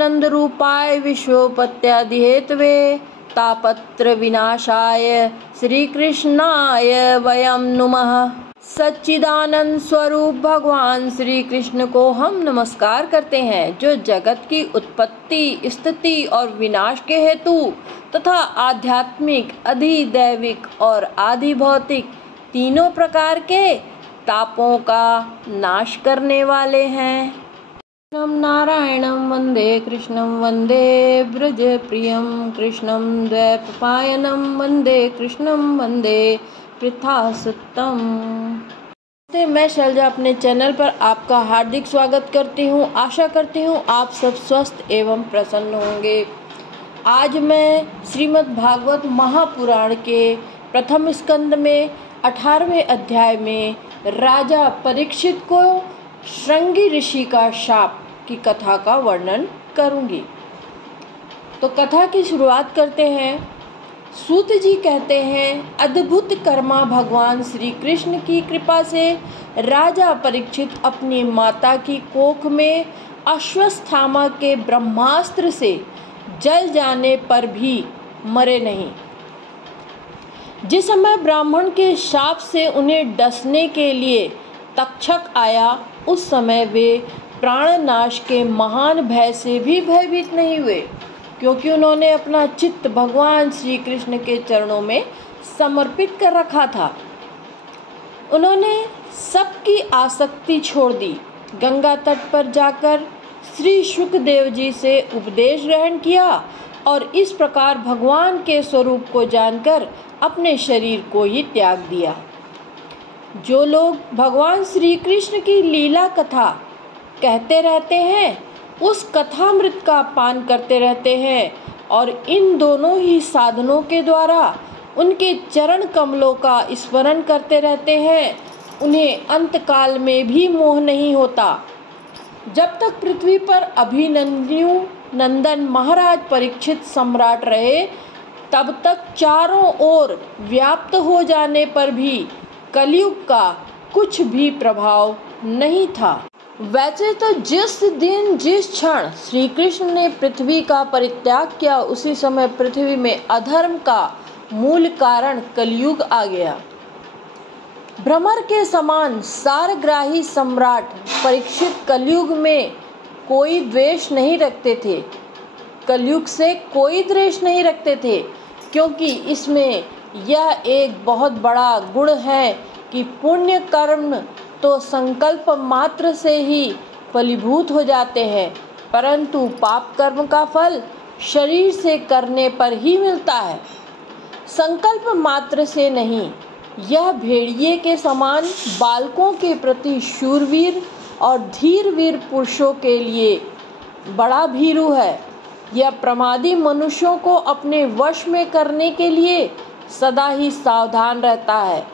सच्चिदानंद रूपाय विश्वोपत्यादि Hathaway तापत्र विनाशाय श्री कृष्णाय वयम नुमः। सच्चिदानंद स्वरूप भगवान श्री कृष्ण को हम नमस्कार करते हैं, जो जगत की उत्पत्ति, स्थिति और विनाश के हेतु तथा आध्यात्मिक, अधिदैविक और आधिभौतिक तीनों प्रकार के तापों का नाश करने वाले हैं। कृष्णं नारायणं वंदे कृष्णं वंदे ब्रज प्रियं कृष्णं द्वैपायनं वंदे कृष्णं वंदे पृथासुत्तम। मैं शैलजा अपने चैनल पर आपका हार्दिक स्वागत करती हूँ। आशा करती हूँ आप सब स्वस्थ एवं प्रसन्न होंगे। आज मैं श्रीमद् भागवत महापुराण के प्रथम स्कंद में 18वें अध्याय में राजा परीक्षित को श्रृंगी ऋषि का शाप की कथा का वर्णन करूंगी। तो कथा की शुरुआत करते हैं। सूत जी कहते हैं, अद्भुत कर्मा भगवान श्री कृष्ण की कृपा से राजा परीक्षित अपनी माता की कोख में अश्वत्थामा के ब्रह्मास्त्र से जल जाने पर भी मरे नहीं। जिस समय ब्राह्मण के शाप से उन्हें डसने के लिए तक्षक आया, उस समय वे प्राणनाश के महान भय से भी भयभीत नहीं हुए, क्योंकि उन्होंने अपना चित्त भगवान श्री कृष्ण के चरणों में समर्पित कर रखा था। उन्होंने सबकी आसक्ति छोड़ दी। गंगा तट पर जाकर श्री शुकदेव जी से उपदेश ग्रहण किया और इस प्रकार भगवान के स्वरूप को जानकर अपने शरीर को ही त्याग दिया। जो लोग भगवान श्री कृष्ण की लीला कथा कहते रहते हैं, उस कथामृत का पान करते रहते हैं और इन दोनों ही साधनों के द्वारा उनके चरण कमलों का स्मरण करते रहते हैं, उन्हें अंतकाल में भी मोह नहीं होता। जब तक पृथ्वी पर अभिमन्यु नंदन महाराज परीक्षित सम्राट रहे, तब तक चारों ओर व्याप्त हो जाने पर भी कलयुग का कुछ भी प्रभाव नहीं था। वैसे तो जिस दिन जिस क्षण श्री कृष्ण ने पृथ्वी का परित्याग किया, उसी समय पृथ्वी में अधर्म का मूल कारण कलयुग आ गया। भ्रमर के समान सारग्राही सम्राट परीक्षित कलयुग में कोई द्वेष नहीं रखते थे, कलयुग से कोई द्वेष नहीं रखते थे, क्योंकि इसमें यह एक बहुत बड़ा गुण है कि पुण्य कर्म तो संकल्प मात्र से ही फलीभूत हो जाते हैं, परंतु पाप कर्म का फल शरीर से करने पर ही मिलता है, संकल्प मात्र से नहीं। यह भेड़िए के समान बालकों के प्रति शूरवीर और धीरवीर पुरुषों के लिए बड़ा भीरू है। यह प्रमादी मनुष्यों को अपने वश में करने के लिए सदा ही सावधान रहता है।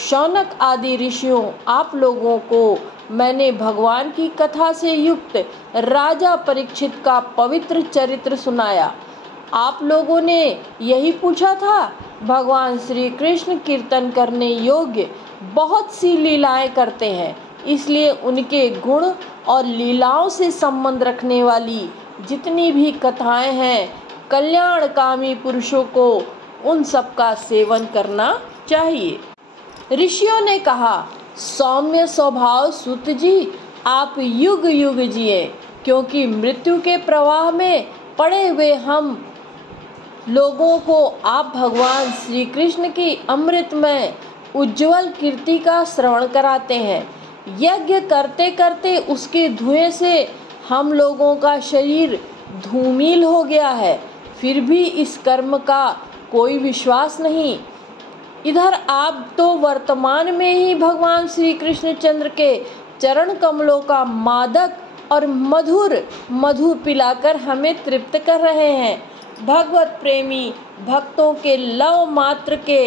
शौनक आदि ऋषियों, आप लोगों को मैंने भगवान की कथा से युक्त राजा परीक्षित का पवित्र चरित्र सुनाया। आप लोगों ने यही पूछा था, भगवान श्री कृष्ण कीर्तन करने योग्य बहुत सी लीलाएं करते हैं, इसलिए उनके गुण और लीलाओं से संबंध रखने वाली जितनी भी कथाएं हैं, कल्याणकामी पुरुषों को उन सब का सेवन करना चाहिए। ऋषियों ने कहा, सौम्य स्वभाव सूत जी, आप युग युग जिए, क्योंकि मृत्यु के प्रवाह में पड़े हुए हम लोगों को आप भगवान श्री कृष्ण की अमृतमय उज्जवल कीर्ति का श्रवण कराते हैं। यज्ञ करते करते उसके धुएं से हम लोगों का शरीर धूमिल हो गया है, फिर भी इस कर्म का कोई विश्वास नहीं। इधर आप तो वर्तमान में ही भगवान श्री कृष्णचंद्र के चरण कमलों का मादक और मधुर मधु पिलाकर हमें तृप्त कर रहे हैं। भगवत प्रेमी भक्तों के लव मात्र के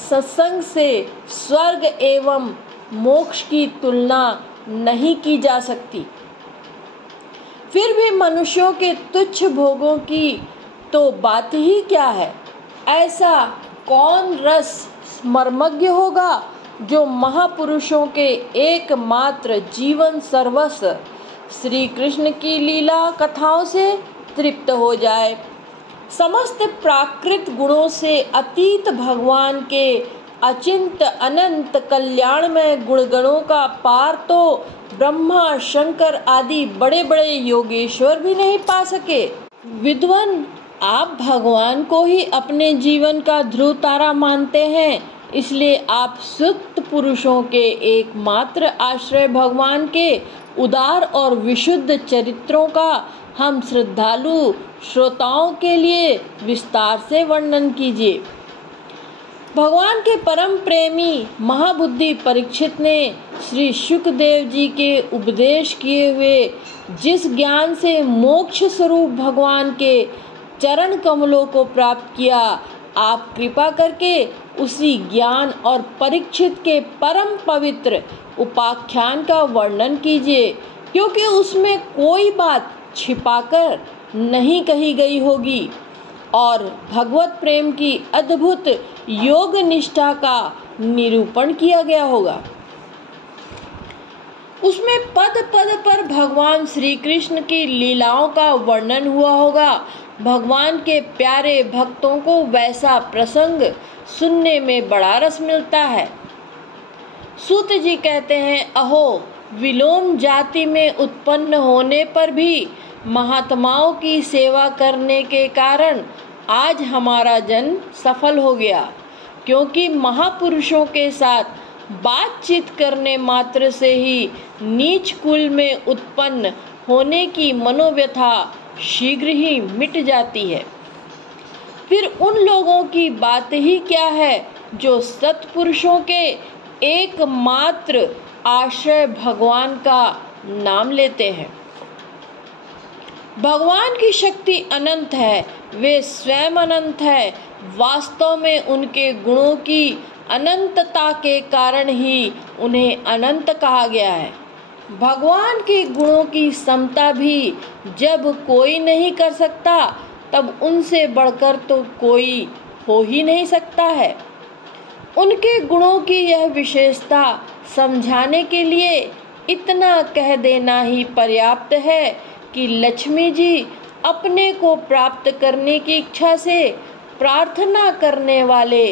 सत्संग से स्वर्ग एवं मोक्ष की तुलना नहीं की जा सकती। फिर भी मनुष्यों के तुच्छ भोगों की तो बात ही क्या है। ऐसा कौन रस मर्मज्ञ होगा जो महापुरुषों के एकमात्र जीवन सर्वस्व श्री कृष्ण की लीला कथाओं से तृप्त हो जाए। समस्त प्राकृत गुणों से अतीत भगवान के अचिंत अनंत कल्याणमय गुणगणों का पार तो ब्रह्मा शंकर आदि बड़े बड़े योगेश्वर भी नहीं पा सके। विद्वान, आप भगवान को ही अपने जीवन का ध्रुव तारा मानते हैं, इसलिए आप सुत पुरुषों के एकमात्र आश्रय भगवान के उदार और विशुद्ध चरित्रों का हम श्रद्धालु श्रोताओं के लिए विस्तार से वर्णन कीजिए। भगवान के परम प्रेमी महाबुद्धि परीक्षित ने श्री शुकदेव जी के उपदेश किए हुए जिस ज्ञान से मोक्ष स्वरूप भगवान के चरण कमलों को प्राप्त किया, आप कृपा करके उसी ज्ञान और परीक्षित के परम पवित्र उपाख्यान का वर्णन कीजिए, क्योंकि उसमें कोई बात छिपाकर नहीं कही गई होगी और भगवत प्रेम की अद्भुत योग निष्ठा का निरूपण किया गया होगा। उसमें पद पद पर भगवान श्री कृष्ण की लीलाओं का वर्णन हुआ होगा। भगवान के प्यारे भक्तों को वैसा प्रसंग सुनने में बड़ा रस मिलता है। सूत जी कहते हैं, अहो विलोम जाति में उत्पन्न होने पर भी महात्माओं की सेवा करने के कारण आज हमारा जन्म सफल हो गया, क्योंकि महापुरुषों के साथ बातचीत करने मात्र से ही नीच कुल में उत्पन्न होने की मनोव्यथा शीघ्र ही मिट जाती है। फिर उन लोगों की बात ही क्या है जो सत्पुरुषों के एकमात्र आश्रय भगवान का नाम लेते हैं। भगवान की शक्ति अनंत है, वे स्वयं अनंत है। वास्तव में उनके गुणों की अनंतता के कारण ही उन्हें अनंत कहा गया है। भगवान के गुणों की समता भी जब कोई नहीं कर सकता, तब उनसे बढ़कर तो कोई हो ही नहीं सकता है। उनके गुणों की यह विशेषता समझाने के लिए इतना कह देना ही पर्याप्त है कि लक्ष्मी जी अपने को प्राप्त करने की इच्छा से प्रार्थना करने वाले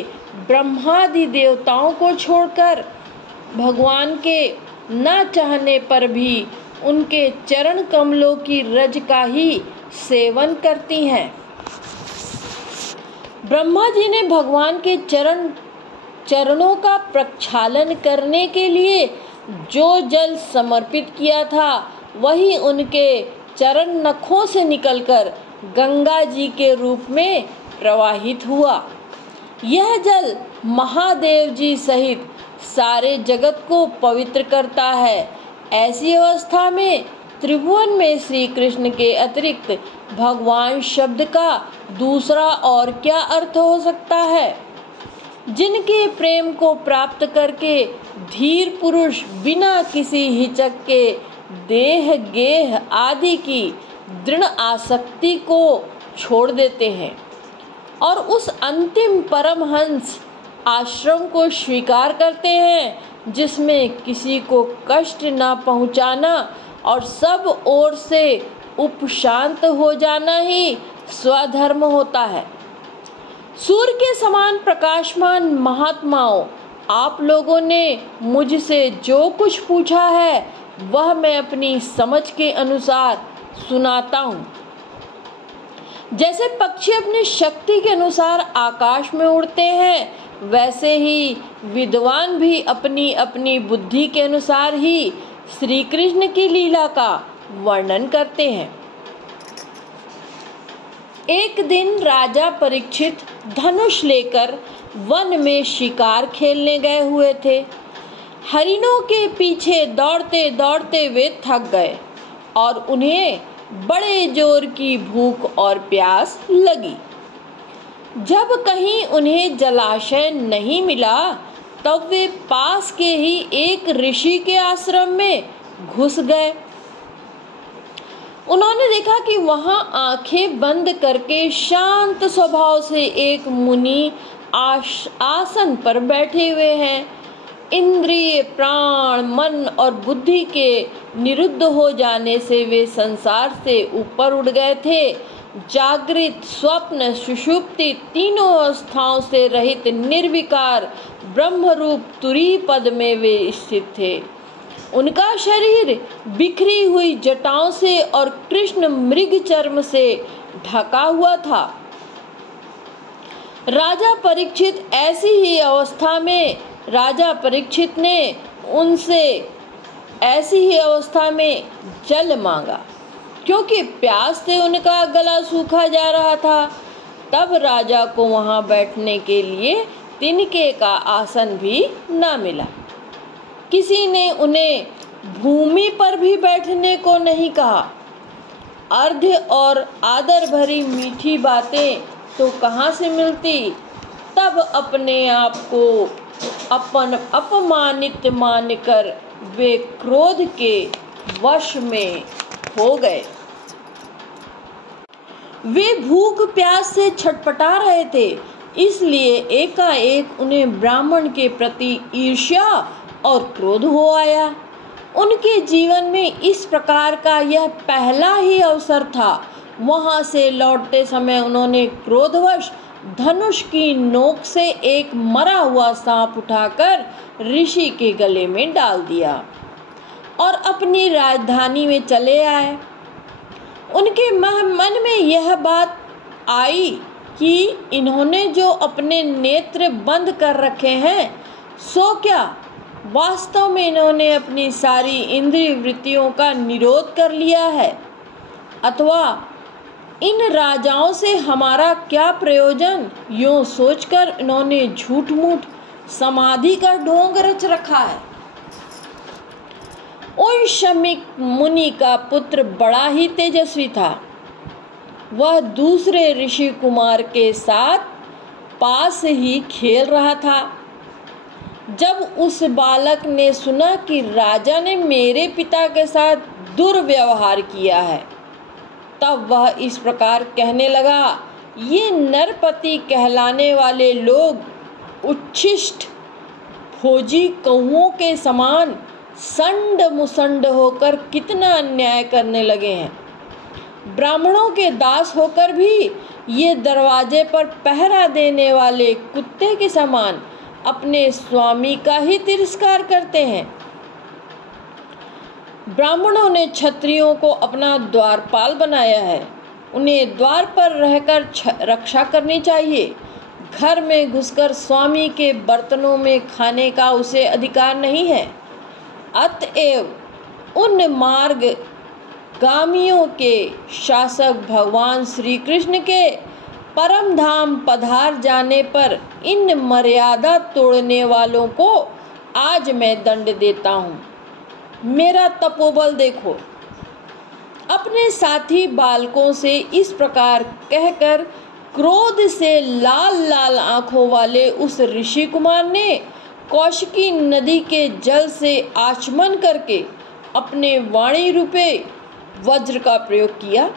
ब्रह्मादि देवताओं को छोड़कर भगवान के न चाहने पर भी उनके चरण कमलों की रज का ही सेवन करती हैं। ब्रह्मा जी ने भगवान के चरणों का प्रक्षालन करने के लिए जो जल समर्पित किया था, वही उनके चरण नखों से निकलकर गंगा जी के रूप में प्रवाहित हुआ। यह जल महादेव जी सहित सारे जगत को पवित्र करता है। ऐसी अवस्था में त्रिभुवन में श्री कृष्ण के अतिरिक्त भगवान शब्द का दूसरा और क्या अर्थ हो सकता है। जिनके प्रेम को प्राप्त करके धीर पुरुष बिना किसी हिचक के देह गेह आदि की दृढ़ आसक्ति को छोड़ देते हैं और उस अंतिम परमहंस आश्रम को स्वीकार करते हैं, जिसमें किसी को कष्ट न पहुंचाना और सब ओर से उपशांत हो जाना ही स्वधर्म होता है। सूर्य के समान प्रकाशमान महात्माओं, आप लोगों ने मुझसे जो कुछ पूछा है वह मैं अपनी समझ के अनुसार सुनाता हूँ। जैसे पक्षी अपनी शक्ति के अनुसार आकाश में उड़ते हैं, वैसे ही विद्वान भी अपनी अपनी बुद्धि के अनुसार ही श्री कृष्ण की लीला का वर्णन करते हैं। एक दिन राजा परीक्षित धनुष लेकर वन में शिकार खेलने गए हुए थे। हरिणों के पीछे दौड़ते दौड़ते वे थक गए और उन्हें बड़े जोर की भूख और प्यास लगी। जब कहीं उन्हें जलाशय नहीं मिला, तब वे पास के ही एक ऋषि के आश्रम में घुस गए। उन्होंने देखा कि वहां आंखें बंद करके शांत स्वभाव से एक मुनि आसन पर बैठे हुए हैं। इंद्रिय, प्राण, मन और बुद्धि के निरुद्ध हो जाने से वे संसार से ऊपर उठ गए थे जागृत, स्वप्न, सुषुप्ति तीनों अवस्थाओं से रहित निर्विकार ब्रह्मरूप तुरीय पद में वे स्थित थे। उनका शरीर बिखरी हुई जटाओं से और कृष्ण मृग चर्म से ढका हुआ था। राजा परीक्षित ने उनसे ऐसी ही अवस्था में जल मांगा, क्योंकि प्यास से उनका गला सूखा जा रहा था। तब राजा को वहां बैठने के लिए तिनके का आसन भी न मिला। किसी ने उन्हें भूमि पर भी बैठने को नहीं कहा। अर्घ्य और आदर भरी मीठी बातें तो कहाँ से मिलती। तब अपने आप को अपमानित मानकर वे क्रोध के वश में हो गए। वे भूख प्यास से छटपटा रहे थे, इसलिए एकाएक उन्हें ब्राह्मण के प्रति ईर्ष्या और क्रोध हो आया। उनके जीवन में इस प्रकार का यह पहला ही अवसर था। वहां से लौटते समय उन्होंने क्रोधवश धनुष की नोक से एक मरा हुआ सांप उठाकर ऋषि के गले में डाल दिया और अपनी राजधानी में चले आए। उनके मन में यह बात आई कि इन्होंने जो अपने नेत्र बंद कर रखे हैं, सो क्या वास्तव में इन्होंने अपनी सारी इंद्रिय वृत्तियों का निरोध कर लिया है, अथवा इन राजाओं से हमारा क्या प्रयोजन। यूं सोचकर इन्होंने झूठ मूठ समाधि का ढोंग रच रखा है। उन शमीक मुनि का पुत्र बड़ा ही तेजस्वी था। वह दूसरे ऋषि कुमार के साथ पास ही खेल रहा था। जब उस बालक ने सुना कि राजा ने मेरे पिता के साथ दुर्व्यवहार किया है, तब वह इस प्रकार कहने लगा, ये नरपति कहलाने वाले लोग उच्छिष्ट फौजी कौओं के समान संड मुसंड होकर कितना अन्याय करने लगे हैं। ब्राह्मणों के दास होकर भी ये दरवाजे पर पहरा देने वाले कुत्ते के समान अपने स्वामी का ही तिरस्कार करते हैं। ब्राह्मणों ने क्षत्रियों को अपना द्वारपाल बनाया है। उन्हें द्वार पर रहकर रक्षा करनी चाहिए। घर में घुसकर स्वामी के बर्तनों में खाने का उसे अधिकार नहीं है। अतएव उन मार्ग गामियों के शासक भगवान श्री कृष्ण के परम धाम पधार जाने पर इन मर्यादा तोड़ने वालों को आज मैं दंड देता हूँ। मेरा तपोबल देखो। अपने साथी बालकों से इस प्रकार कहकर क्रोध से लाल लाल आंखों वाले उस ऋषि कुमार ने कौशिकी नदी के जल से आचमन करके अपने वाणी रूपे वज्र का प्रयोग किया।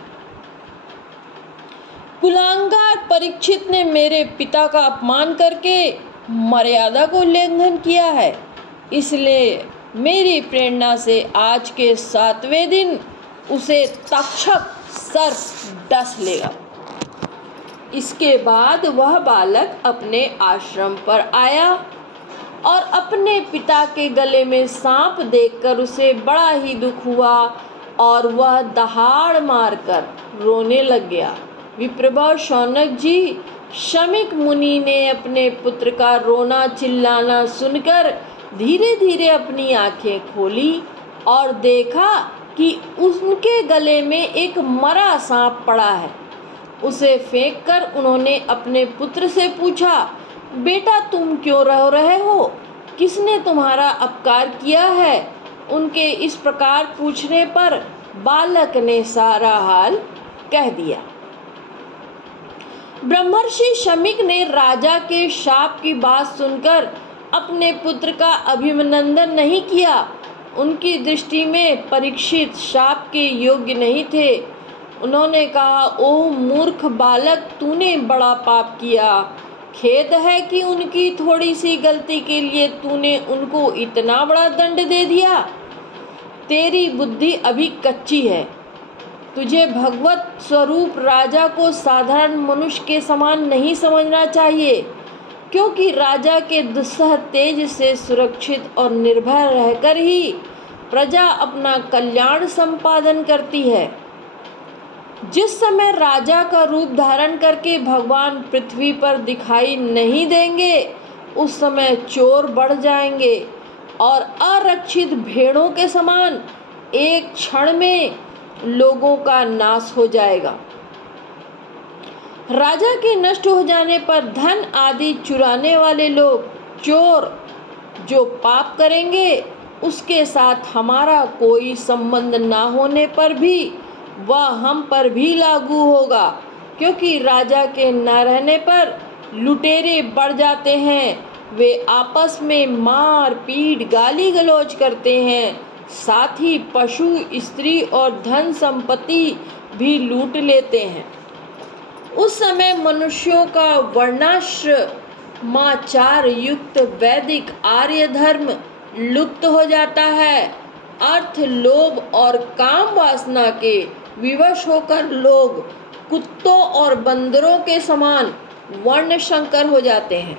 कुलांगार परीक्षित ने मेरे पिता का अपमान करके मर्यादा को उल्लंघन किया है, इसलिए मेरी प्रेरणा से आज के 7वें दिन उसे तक्षक सर्प डस लेगा। इसके बाद वह बालक अपने आश्रम पर आया और अपने पिता के गले में सांप देखकर उसे बड़ा ही दुख हुआ और वह दहाड़ मारकर रोने लग गया। विप्रभव शौनक जी, शमीक मुनि ने अपने पुत्र का रोना चिल्लाना सुनकर धीरे धीरे अपनी आंखें खोली और देखा कि उनके गले में एक मरा सांप पड़ा है। उसे फेंककर उन्होंने अपने पुत्र से पूछा, बेटा तुम क्यों रो रहे हो? किसने तुम्हारा अपकार किया है? उनके इस प्रकार पूछने पर बालक ने सारा हाल कह दिया। ब्रह्मर्षि शमीक ने राजा के शाप की बात सुनकर अपने पुत्र का अभिनंदन नहीं किया। उनकी दृष्टि में परीक्षित शाप के योग्य नहीं थे। उन्होंने कहा, ओह मूर्ख बालक, तूने बड़ा पाप किया। खेद है कि उनकी थोड़ी सी गलती के लिए तूने उनको इतना बड़ा दंड दे दिया। तेरी बुद्धि अभी कच्ची है। तुझे भगवत स्वरूप राजा को साधारण मनुष्य के समान नहीं समझना चाहिए, क्योंकि राजा के दुस्सह तेज से सुरक्षित और निर्भय रहकर ही प्रजा अपना कल्याण संपादन करती है। जिस समय राजा का रूप धारण करके भगवान पृथ्वी पर दिखाई नहीं देंगे, उस समय चोर बढ़ जाएंगे और आरक्षित भेड़ों के समान एक क्षण में लोगों का नाश हो जाएगा। राजा के नष्ट हो जाने पर धन आदि चुराने वाले लोग, चोर, जो पाप करेंगे उसके साथ हमारा कोई संबंध ना होने पर भी वह हम पर भी लागू होगा, क्योंकि राजा के न रहने पर लुटेरे बढ़ जाते हैं। वे आपस में मार पीट गाली गलौज करते हैं, साथ ही पशु, स्त्री और धन संपत्ति भी लूट लेते हैं। उस समय मनुष्यों का वर्णाश्रमाचार युक्त वैदिक आर्य धर्म लुप्त हो जाता है। अर्थ, लोभ और काम वासना के विवश होकर लोग कुत्तों और बंदरों के समान वर्ण संकर हो जाते हैं।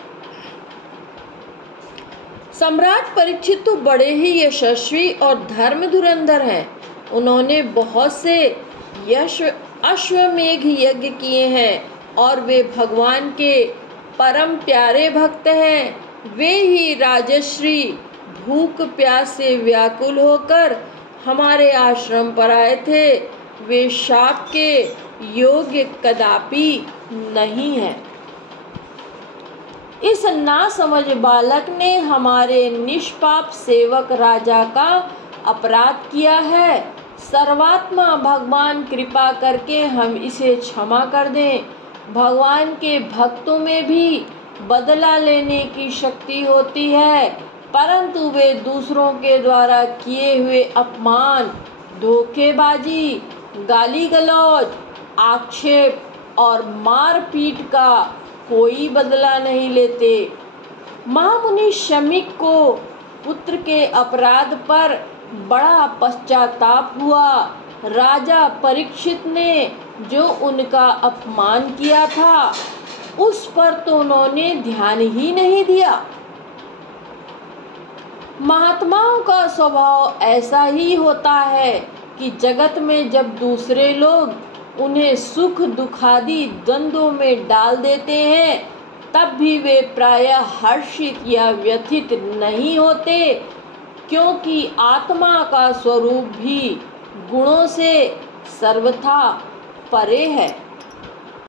सम्राट परीक्षित तो बड़े ही यशस्वी और धर्म धुरंधर हैं। उन्होंने बहुत से अश्वमेघ यज्ञ किए हैं और वे भगवान के परम प्यारे भक्त हैं। वे ही राजश्री भूख प्यास से व्याकुल होकर हमारे आश्रम पर आए थे। वे शाप के योग्य कदापि नहीं है। इस नासमझ बालक ने हमारे निष्पाप सेवक राजा का अपराध किया है। सर्वात्मा भगवान कृपा करके हम इसे क्षमा कर दें। भगवान के भक्तों में भी बदला लेने की शक्ति होती है, परंतु वे दूसरों के द्वारा किए हुए अपमान, धोखेबाजी, गाली गलौज, आक्षेप और मारपीट का कोई बदला नहीं लेते। महामुनि शमीक को पुत्र के अपराध पर बड़ा पश्चाताप हुआ। राजा परीक्षित ने जो उनका अपमान किया था, उस पर तो उन्होंने ध्यान ही नहीं दिया। महात्माओं का स्वभाव ऐसा ही होता है कि जगत में जब दूसरे लोग उन्हें सुख दुखादि द्वंद्वों में डाल देते हैं, तब भी वे प्रायः हर्षित या व्यथित नहीं होते, क्योंकि आत्मा का स्वरूप भी गुणों से सर्वथा परे है।